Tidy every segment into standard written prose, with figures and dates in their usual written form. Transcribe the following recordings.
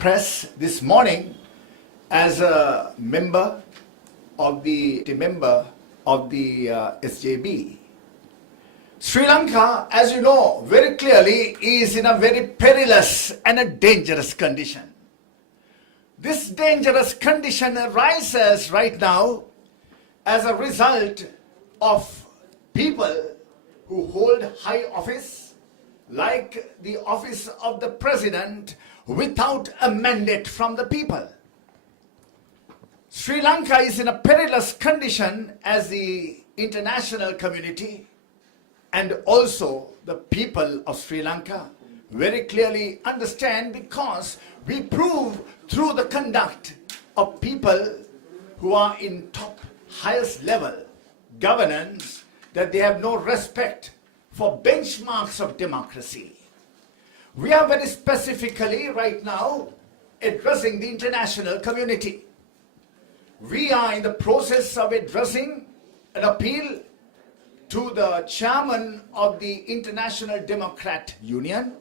press this morning as a member of the SJB. Sri Lanka, as you know very clearly, is in a very perilous and a dangerous condition. This dangerous condition arises right now as a result of people who hold high office, like the office of the president, without a mandate from the people. Sri Lanka is in a perilous condition as the international community and also the people of Sri Lanka very clearly understand, because we prove through the conduct of people who are in top highest level governance that they have no respect for benchmarks of democracy. We are very specifically right now addressing the international community. We are in the process of addressing an appeal to the chairman of the International Democrat Union,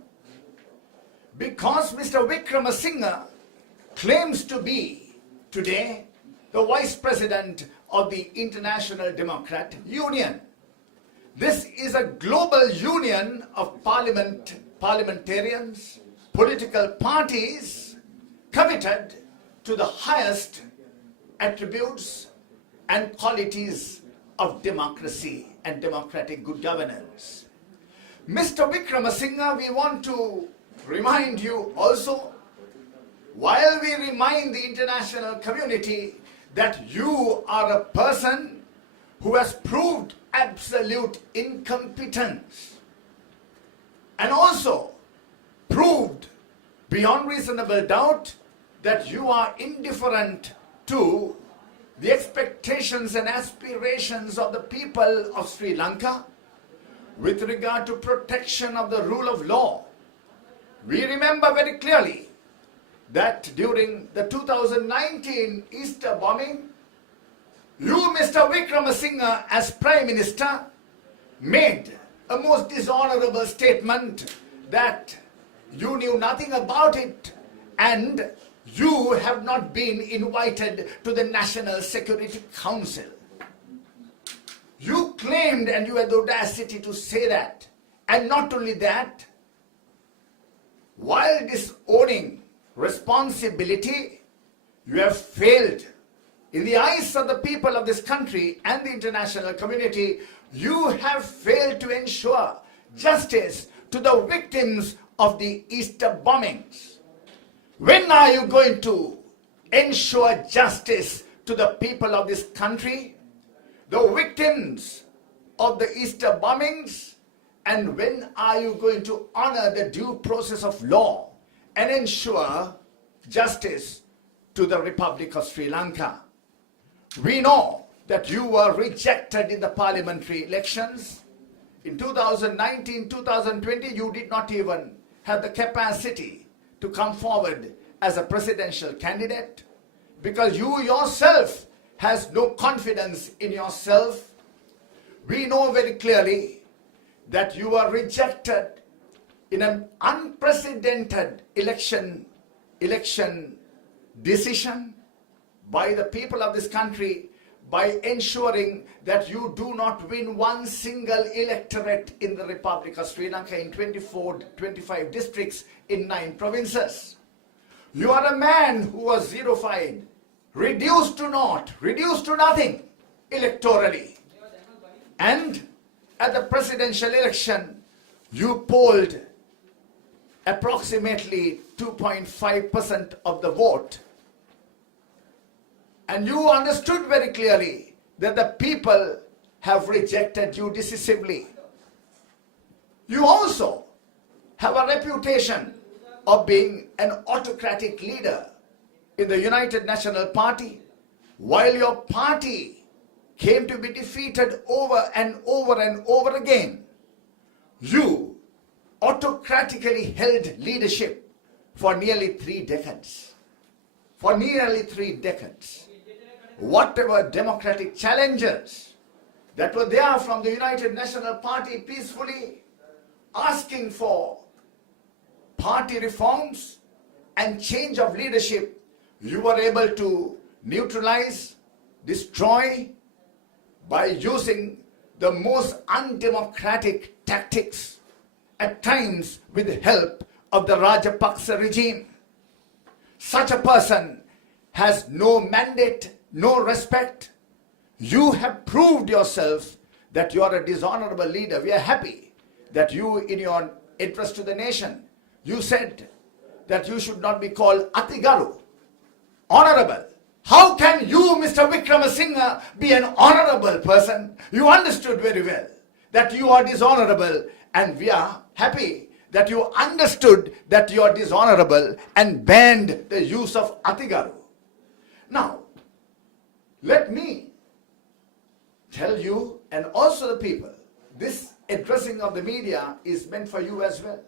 because Mr. Wickremesinghe claims to be today the vice president of the International Democrat Union. This is a global union of parliamentarians, political parties committed to the highest attributes and qualities of democracy and democratic good governance. Mr. Wickremesinghe, we want to remind you also, while we remind the international community that you are a person who has proved absolute incompetence and also proved beyond reasonable doubt that you are indifferent to the expectations and aspirations of the people of Sri Lanka with regard to protection of the rule of law. We remember very clearly that during the 2019 Easter bombing, you, Mr. Wickremesinghe, as Prime Minister, made a most dishonorable statement that you knew nothing about it and you have not been invited to the National Security Council. You claimed, and you had the audacity to say that. And not only that, while disowning responsibility, you have failed. In the eyes of the people of this country and the international community, you have failed to ensure justice to the victims of the Easter bombings. When are you going to ensure justice to the people of this country, the victims of the Easter bombings? And when are you going to honor the due process of law and ensure justice to the Republic of Sri Lanka? We know that you were rejected in the parliamentary elections. In 2019, 2020, you did not even have the capacity to come forward as a presidential candidate because you yourself has no confidence in yourself. We know very clearly that you were rejected in an unprecedented election decision by the people of this country by ensuring that you do not win one single electorate in the Republic of Sri Lanka in 25 districts in 9 provinces. You are a man who was zerified, reduced to naught, reduced to nothing electorally. And at the presidential election, you polled approximately 2.5% of the vote. And you understood very clearly that the people have rejected you decisively. You also have a reputation of being an autocratic leader in the United National Party, while your party came to be defeated over and over and over again. You autocratically held leadership for nearly 3 decades. For nearly 3 decades. Whatever democratic challenges that were there from the United National Party peacefully asking for party reforms and change of leadership, you were able to neutralize, destroy by using the most undemocratic tactics, at times with the help of the Rajapaksa regime. Such a person has no mandate, no respect. You have proved yourself that you are a dishonorable leader. We are happy that you, in your address to the nation, you said that you should not be called Atigaru, honorable. How can you, Mr. Vikramasinghe, be an honorable person? You understood very well that you are dishonorable, and we are happy that you understood that you are dishonorable and banned the use of Atigaru. Now, let me tell you and also the people, this addressing of the media is meant for you as well.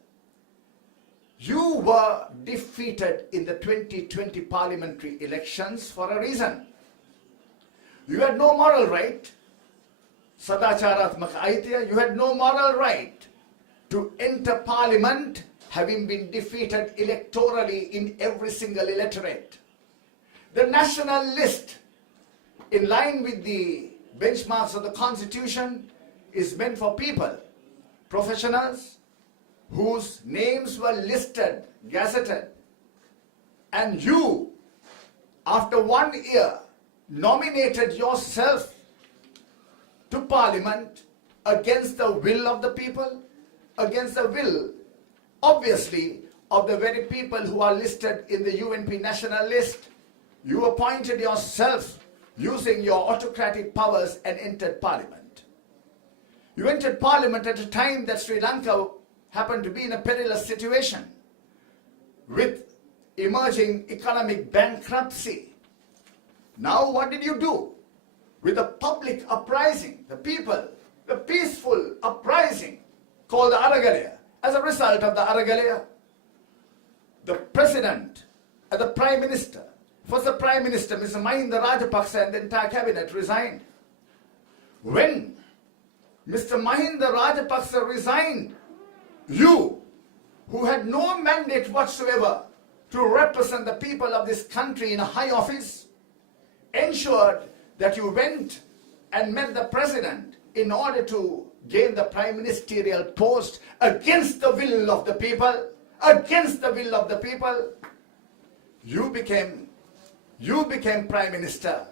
You were defeated in the 2020 parliamentary elections for a reason. You had no moral right, Sadacharatmaka Aitya, you had no moral right to enter parliament having been defeated electorally in every single electorate. The national list, in line with the benchmarks of the constitution, is meant for people, professionals, whose names were listed, gazetted, and you, after 1 year, nominated yourself to parliament against the will of the people, against the will, obviously, of the very people who are listed in the UNP national list. You appointed yourself using your autocratic powers and entered parliament. You entered parliament at a time that Sri Lanka happened to be in a perilous situation with emerging economic bankruptcy. Now what did you do? With the public uprising, the people, the peaceful uprising called the Aragalaya. As a result of the Aragalaya, the president and the prime minister, first the prime minister, Mr. Mahinda Rajapaksa, and the entire cabinet resigned. When Mr. Mahinda Rajapaksa resigned, you, who had no mandate whatsoever to represent the people of this country in a high office, ensured that you went and met the president in order to gain the prime ministerial post against the will of the people, against the will of the people. You became prime minister,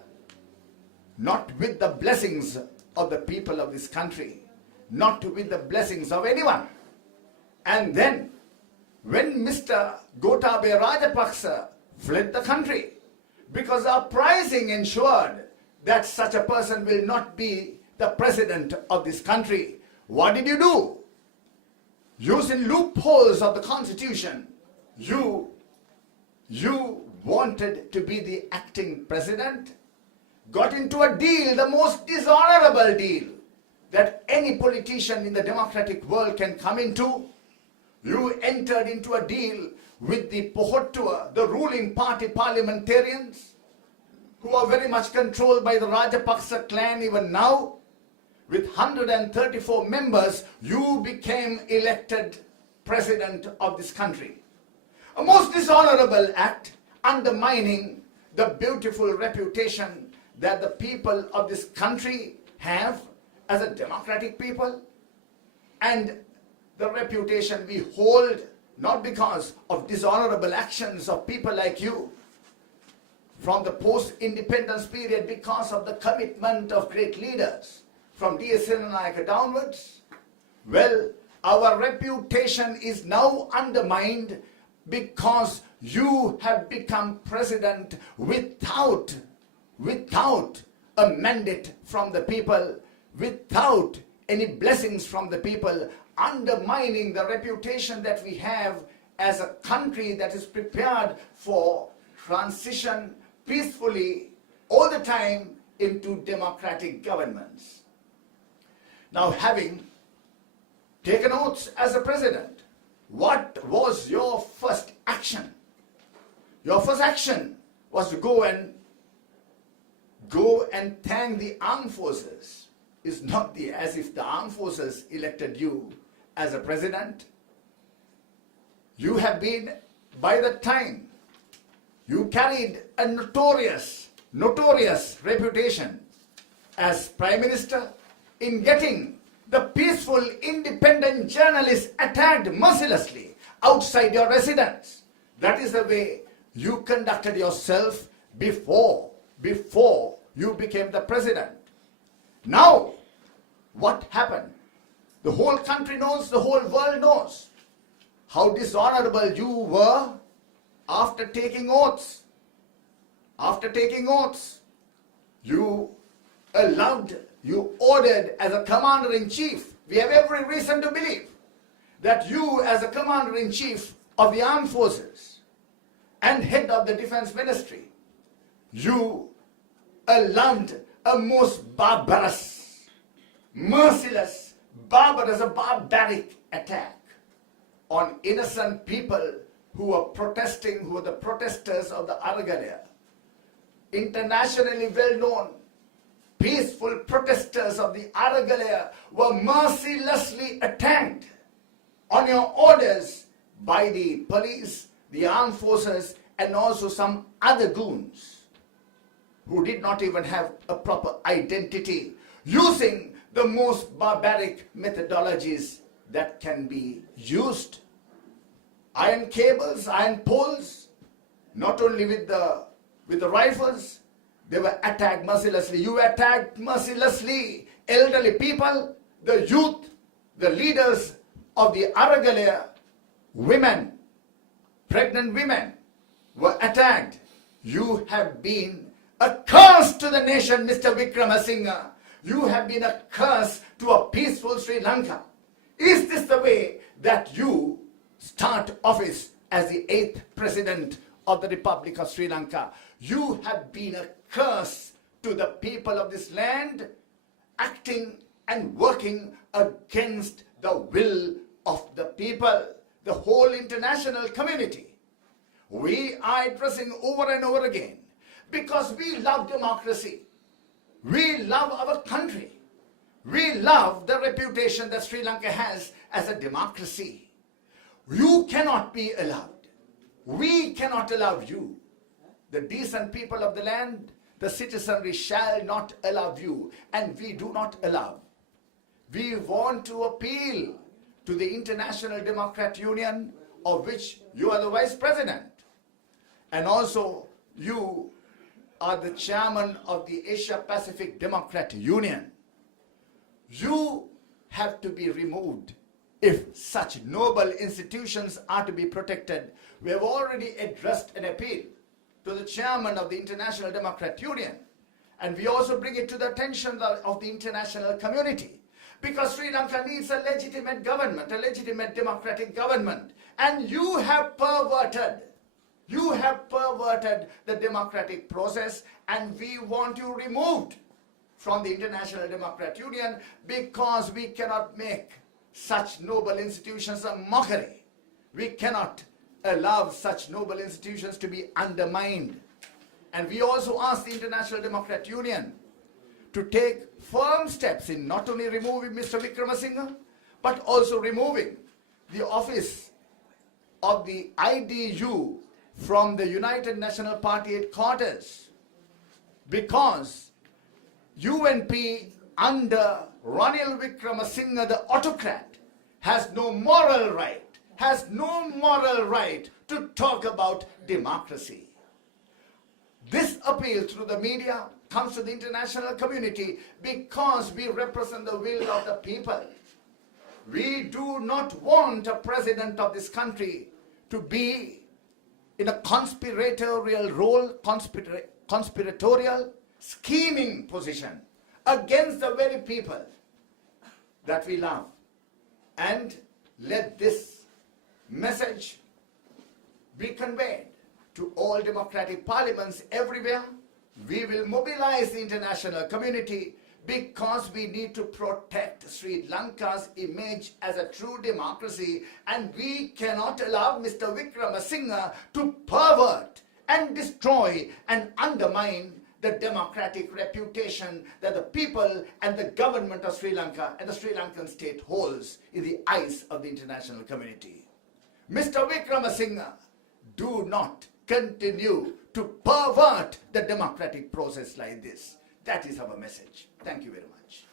not with the blessings of the people of this country, not with the blessings of anyone. And then, when Mr. Gotabaya Rajapaksa fled the country, because the uprising ensured that such a person will not be the president of this country, what did you do? Using loopholes of the constitution, you wanted to be the acting president, got into a deal, the most dishonorable deal that any politician in the democratic world can come into. You entered into a deal with the Pohottua, the ruling party parliamentarians, who are very much controlled by the Rajapaksa clan even now. With 134 members, you became elected president of this country. A most dishonorable act, undermining the beautiful reputation that the people of this country have as a democratic people, and the reputation we hold not because of dishonorable actions of people like you from the post-independence period, because of the commitment of great leaders from D.S. Senanayake downwards. Well, our reputation is now undermined because you have become president without a mandate from the people, without any blessings from the people, undermining the reputation that we have as a country that is prepared for transition peacefully all the time into democratic governments. Now, having taken oaths as a president, what was your first action? Your first action was to go and thank the armed forces. It's not as if the armed forces elected you as a president. You have been, by the time You carried a notorious reputation as Prime Minister in getting the peaceful, independent journalists attacked mercilessly outside your residence. That is the way you conducted yourself before you became the president. Now, what happened? The whole country knows, the whole world knows how dishonorable you were after taking oaths. After taking oaths, you ordered as a commander-in-chief. We have every reason to believe that you, as a commander-in-chief of the armed forces and head of the defense ministry, you allowed a most barbarous, merciless, barbaric attack on innocent people who were protesting, who were the protesters of the Aragalaya. Internationally well-known, peaceful protesters of the Aragalaya were mercilessly attacked on your orders by the police, the armed forces, and also some other goons who did not even have a proper identity, using the most barbaric methodologies that can be used. Iron cables, iron poles, not only with the rifles, they were attacked mercilessly. You attacked mercilessly elderly people, the youth, the leaders of the Aragalaya, women, pregnant women were attacked. You have been a curse to the nation, Mr. Wickramasinghe. You have been a curse to a peaceful Sri Lanka. Is this the way that you start office as the 8th president of the Republic of Sri Lanka? You have been a curse to the people of this land, acting and working against the will of the people, the whole international community. We are addressing over and over again, because we love democracy. We love our country. We love the reputation that Sri Lanka has as a democracy. You cannot be allowed. We cannot allow you. The decent people of the land, the citizenry shall not allow you, and we do not allow. We want to appeal to the International Democrat Union, of which you are the vice president, and also you are the chairman of the Asia Pacific Democrat Union. You have to be removed if such noble institutions are to be protected. We have already addressed an appeal to the chairman of the International Democrat Union, and we also bring it to the attention of the international community, because Sri Lanka needs a legitimate government, a legitimate democratic government, and you have perverted the democratic process, and we want you removed from the International Democrat Union, because we cannot make such noble institutions a mockery. We cannot allow such noble institutions to be undermined. And we also ask the International Democrat Union to take firm steps in not only removing Mr. Wickramasinghe, but also removing the office of the IDU from the United National Party headquarters, because UNP under Ranil Wickramasinghe, the autocrat, has no moral right to talk about democracy. This appeal through the media comes to the international community because we represent the will of the people. We do not want a president of this country to be in a conspiratorial role, conspiratorial, scheming position against the very people that we love. And let this message be conveyed to all democratic parliaments everywhere. We will mobilize the international community, because we need to protect Sri Lanka's image as a true democracy, and we cannot allow Mr. Wickramasinghe to pervert and destroy and undermine the democratic reputation that the people and the government of Sri Lanka and the Sri Lankan state holds in the eyes of the international community. Mr. Wickramasinghe, do not continue to pervert the democratic process like this. That is our message. Thank you very much.